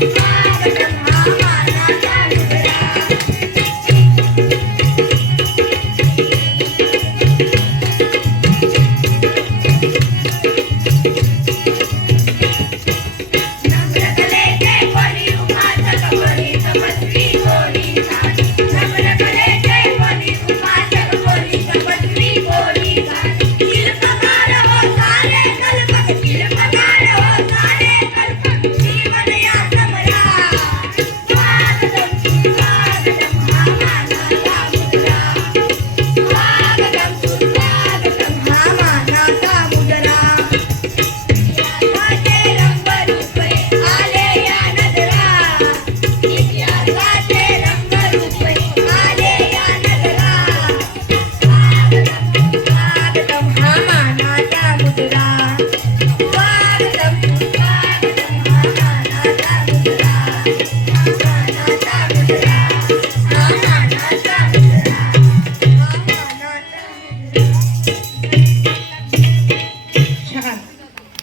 Bye.